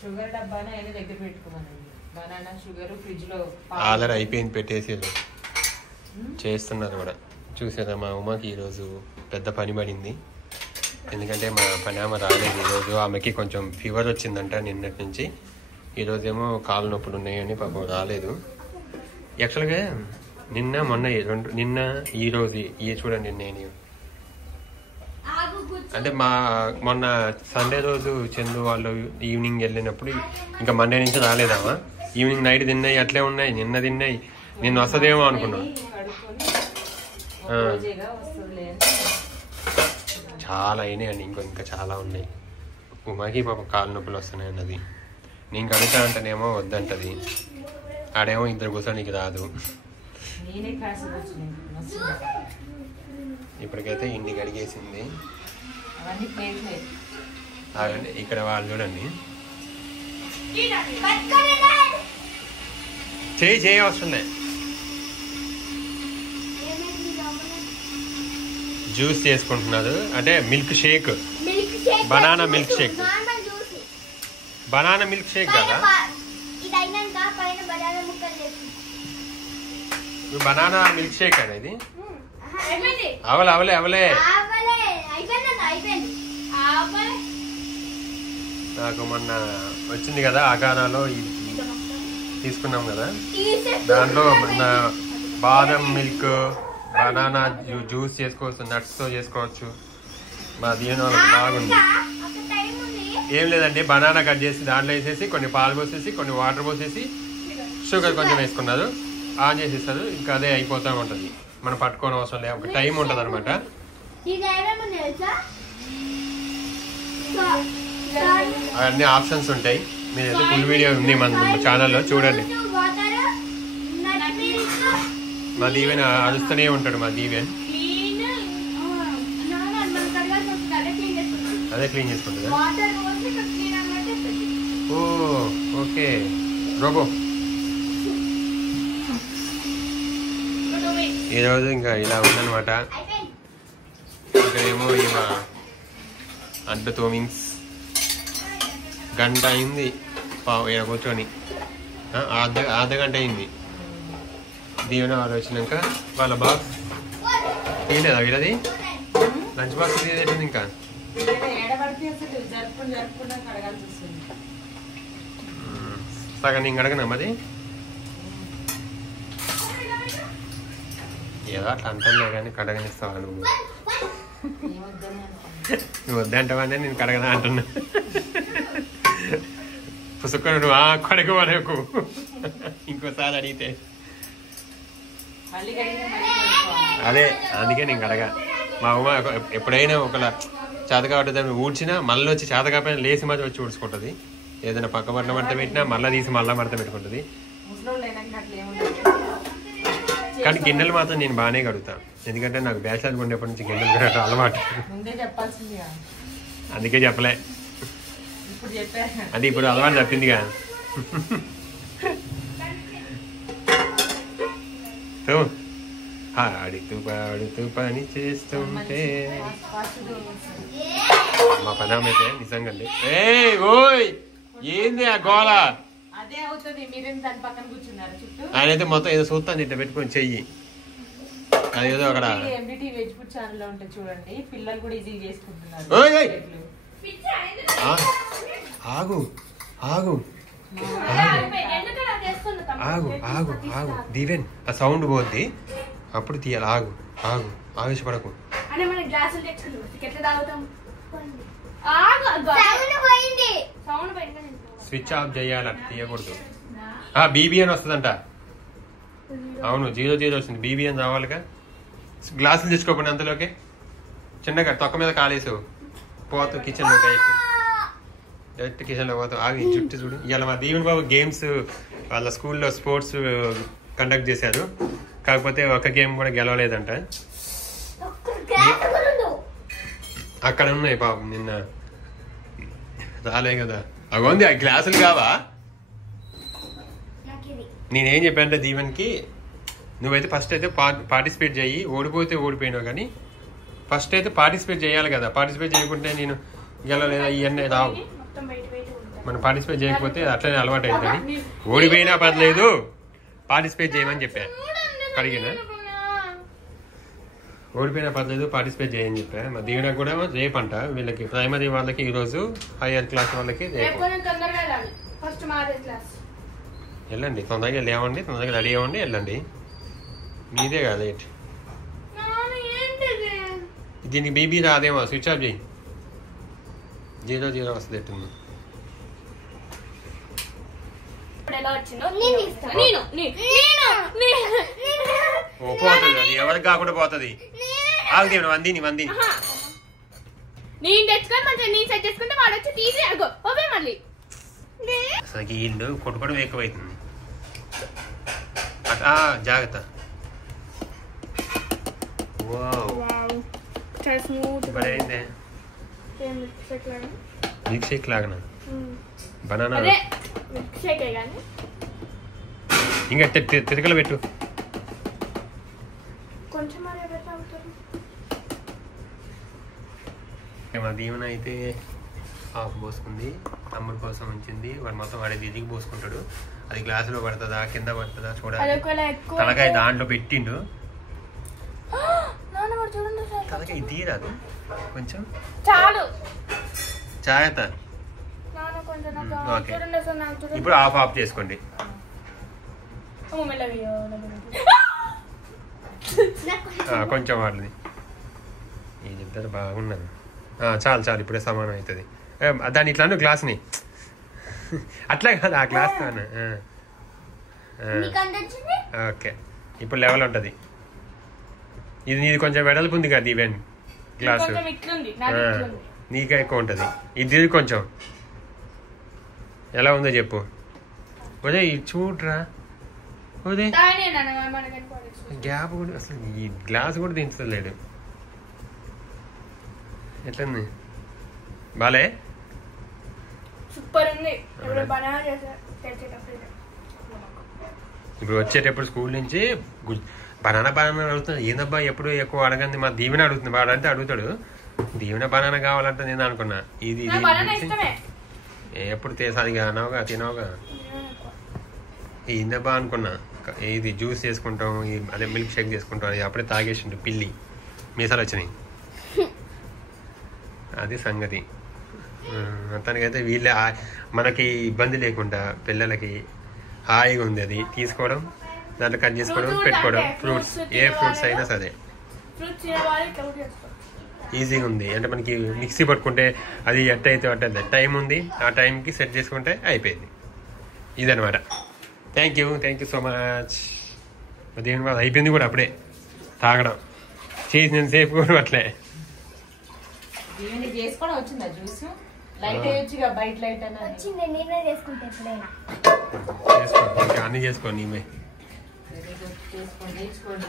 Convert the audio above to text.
Sugar డబ్బాను అయినా దగ్గర పెట్టుకోమనండి. Banana sugar fridge లో ఆల్రెడీ అయిపోయింది, పెట్టేసి చేస్తున్నారు కూడా. చూసారా మా ఉమాకి ఈరోజు పెద్ద పని పడింది. ఎందుకంటే మా పని ఆమె రాలేదు ఈరోజు. ఆమెకి కొంచెం ఫీవర్ వచ్చిందంట నిన్నటి నుంచి. ఈరోజేమో కాళ్ళు నొప్పులు ఉన్నాయని పాపం రాలేదు. యాక్చువల్గా నిన్న మొన్న నిన్న ఈరోజు చూడండి నేను అంటే మొన్న సండే రోజు చందు వాళ్ళు ఈవినింగ్ వెళ్ళినప్పుడు ఇంకా మండే నుంచి రాలేదామా. ఈవినింగ్ నైట్ తిన్నాయి అట్లే ఉన్నాయి, నిన్న తిన్నాయి. నిన్న వస్తుందేమో అనుకున్నాను. చాలా అయినాయండి, ఇంకా చాలా ఉన్నాయి. ఉమాకి పాపం కాళ్ళ నొప్పులు వస్తున్నాయి అన్నది. నేను కడుగుతా అంటేనేమో వద్దంటది. ఆడేమో ఇద్దరు కూర్చొని నీకు రాదు. ఇప్పటికైతే ఇన్ని కడిగేసింది. ఇక్కడ వాళ్ళు చూడండి చేయి వస్తుంది. జ్యూస్ చేసుకుంటున్నారు అంటే milk shake, banana milk shake. Banana milk shake కదా, బనానా మిల్క్ షేక్ అనేది. అవలే నాకు మొన్న వచ్చింది కదా అగానాలో తీసుకున్నాం కదా, దాంట్లో మన బాదం మిల్క్ బనానా జ్యూస్ చేసుకోవచ్చు, నట్స్ తో చేసుకోవచ్చు. మా దీని వాళ్ళకి బాగుంది. ఏం లేదండి, బనానా కట్ చేసి దాంట్లో వేసేసి కొన్ని పాలు పోసేసి కొన్ని వాటర్ పోసేసి షుగర్ కొంచెం వేసుకున్నారు, ఆన్ చేసేస్తారు. ఇంకా అదే అయిపోతూ ఉంటుంది, మనం పట్టుకోని అవసరం లేదు. ఒక టైం ఉంటుంది అనమాట. అవన్నీ ఆప్షన్స్ ఉంటాయి. మీరైతే ఫుల్ వీడియో ఉంది మన ఛానల్లో చూడండి. మా దీవెన్ అరుస్తూనే ఉంటాడు. మా దీవెన్ అదే క్లీన్ చేసుకుంటుందా? ఓ ఓకే రోబో. ఈరోజు ఇంకా ఇలా ఉందన్నమాట. ఇక్కడేమో ఇలా అడ్డ తోమింగ్స్ గంట అయింది ఇక్కడ కూర్చొని, అర్ధ గంట అయింది. దీవెన వాళ్ళు వచ్చినాక వాళ్ళ బాక్స్ తీయలేదా వీళ్ళది? లంచ్ బాక్స్ తీయలేదు ఇంకా. సగం నేను అడగనా మరి? ఏదో అట్లా అంటున్నా కానీ కడగనిస్తావా నువ్వు? నువ్వు వద్దంటావనే నేను కడగదా అంటున్నా. పుసుకొని నువ్వు కడగవరకు ఇంకోసారి అడిగితే అదే, అందుకే నేను కడగా. మా ఉమ ఎప్పుడైనా ఒకలా చేత కాబట్టి దాన్ని ఊడ్చినా మళ్ళీ వచ్చి చేత కాకపోయినా లేచి మధ్య వచ్చి ఊడ్చుకుంటుంది. ఏదైనా పక్క మడత పెట్టినా మళ్ళీ తీసి మళ్ళీ మడత పెట్టుకుంటుంది. కానీ గిన్నెలు మాత్రం నేను బాగానే కడుగుతాను, ఎందుకంటే నాకు బ్యాచిలర్ ఉండేప్పటి నుంచి గిన్నెలు కడగడం అలవాటు. అందుకే చెప్పలే, అది ఇప్పుడు అలవాటు తప్పిందిగా. ఆడుతూ పాడుతూ పని చేస్తుంటే మా పనామ అయితే నిజంగా అండి. ఓయ్ ఏంది ఆ గోళ? ఆయన అయితే మొత్తం ఏదో చూస్తాను ఇట్లా పెట్టుకొని చెయ్యి. అదేదో అక్కడ ఆగు ఆగు ఆగు ఆగు ఆగు దీవెన్, ఆ సౌండ్ పోద్ది అప్పుడు తీయాలి. ఆగు ఆగు, ఆవేశపడకు. స్విచ్ ఆఫ్ చేయాలి, అట్లా తీయకూడదు. బీబీ అని వస్తుందంట. అవును 00 వచ్చింది, బీబీ అని రావాలిగా. గ్లాసులు తెచ్చుకోకుండా అంతలోకే చిన్నగా తొక్క మీద కాలేసావు పోతావు కిచెన్ లో, డైరెక్ట్ కిచెన్ లో పోతావు. ఆగి జుట్టు చూడు. ఇవాళ మా దీవెన్ బాబు గేమ్స్ వాళ్ళ స్కూల్లో స్పోర్ట్స్ కండక్ట్ చేశారు, కాకపోతే ఒక గేమ్ కూడా గెలవలేదంట. అక్కడ ఉన్నాయి పాపం, నిన్న రాలే కదా. అగోంది ఆ గ్లాసులు కావా? నేనేం చెప్పానంటే దీవెన్కి, నువ్వైతే ఫస్ట్ అయితే పార్టిసిపేట్ చెయ్యి, ఓడిపోతే ఓడిపోయినావు కానీ ఫస్ట్ అయితే పార్టిసిపేట్ చేయాలి కదా. పార్టిసిపేట్ చేయకుంటే నేను గెలవలేదా ఇవన్నీ రావు. మనం పార్టిసిపేట్ చేయకపోతే అట్లనే అలవాటు అవుతుంది. ఓడిపోయినా పర్లేదు పార్టిసిపేట్ చేయమని చెప్పా. కడిగినా ఓడిపోయినా పర్లేదు పార్టిసిపేట్ చేయని చెప్పా. మా దీవెన కూడా రేపంట వీళ్ళకి ప్రైమరీ వాళ్ళకి ఈరోజు, హైయర్ క్లాస్ వాళ్ళకి రేపు. వెళ్ళండి తొందరగా లేవండి, తొందరగా రెడీ అవ్వండి, వెళ్ళండి. మీదే కదా లేట్. దీనికి బీబీ రాదేమో, స్విచ్ ఆఫ్ చేయి. 0 వస్తుంది ఎట్టుంది. పోతుంది అది, ఎవరికి కాకుండా పోతుంది. ఆగుదేవి వందిని నేను తెచ్చుకొని మంచిగా నేను సెట్ చేసుకుంటే వాడు వచ్చి తీసి ఓవే మళ్ళీ అసలు వీళ్ళు కొట్టుకోవడం ఎక్కువైతుంది. జాగ్రత్త. మిల్క్ షేక్ లాగనా బనానా ఇంకా తిరగలు పెట్టు. మా దీవెన అయితే హాఫ్ పోసుకుంది, తమ్ముడు కోసం ఉంచింది. వాడు మొత్తం వాడి దిగి పోసుకుంటాడు. అది గ్లాసులో పడుతుందా కింద పడుతుందా చూడాలి. తలకాయ దాంట్లో పెట్టిండు. తలకాయ తీరాదు కొంచెం చాలు. జాగ్రత్త. ఓకే ఇప్పుడు ఆఫ్ చేసుకోండి. కొంచెం వాడిది ఇద్దరు బాగున్నారు. చాలు ఇప్పుడే సమానం అవుతుంది. దాన్ని ఇట్లా గ్లాస్ని అట్లా కాదు, ఆ గ్లాస్ ఓకే. ఇప్పుడు లెవెల్ ఉంటుంది. ఇది నీది కొంచెం వెడల్పు ఉంది కదా ఈవెన్ గ్లాస్, నీకే ఎక్కువ ఉంటుంది. ఇది కొంచెం ఎలా ఉందో చెప్పు. ఉదయ్ చూడరా, ఉదయ్ గ్యాప్ కూడా అసలు ఈ గ్లాస్ కూడా దించలేడు. ఎట్లుంది బాలే? సూపర్ ఉంది. ఇప్పుడు వచ్చేటప్పుడు స్కూల్ నుంచి బనానా అడుగుతుంది. ఏందబ్బా ఎప్పుడు ఎక్కువ అడగంది. మా దీవెన అడుగుతుంది. వాడంటే అడుగుతాడు దీవెన బనానా కావాలంటే నేను అనుకున్నా ఇది ఎప్పుడు అది అనవుగా తినవుగా ఏందబ్బా అనుకున్నా. ఇది జ్యూస్ చేసుకుంటాం, అదే మిల్క్ షేక్ చేసుకుంటాం. అది అప్పుడే తాగేసిండు పిల్లి, మీసాలు వచ్చినాయి. అది సంగతి. మొత్తానికైతే వీళ్ళే మనకి ఇబ్బంది లేకుండా పిల్లలకి హాయిగా ఉంది. అది తీసుకోవడం, దాంట్లో కట్ చేసుకోవడం, పెట్టుకోవడం. ఫ్రూట్స్ ఏ ఫ్రూట్స్ అయినా సరే ఈజీగా ఉంది. అంటే మనకి మిక్సీ పట్టుకుంటే అది ఎట్టయితే అట్ట టైం ఉంది, ఆ టైంకి సెట్ చేసుకుంటే అయిపోయింది. ఇదనమాట. Thank you so much. దేని వల్ల అయిపోయింది కూడా అప్పుడే తాగడం చేసిన సేపు కూడా అట్లే. చేసుకోవడం వచ్చిందా జ్యూస్? లైట్ వేయొచ్చుగా, బయట లైట్ చేసుకోండి, అన్ని చేసుకోండి. చేసుకోండి.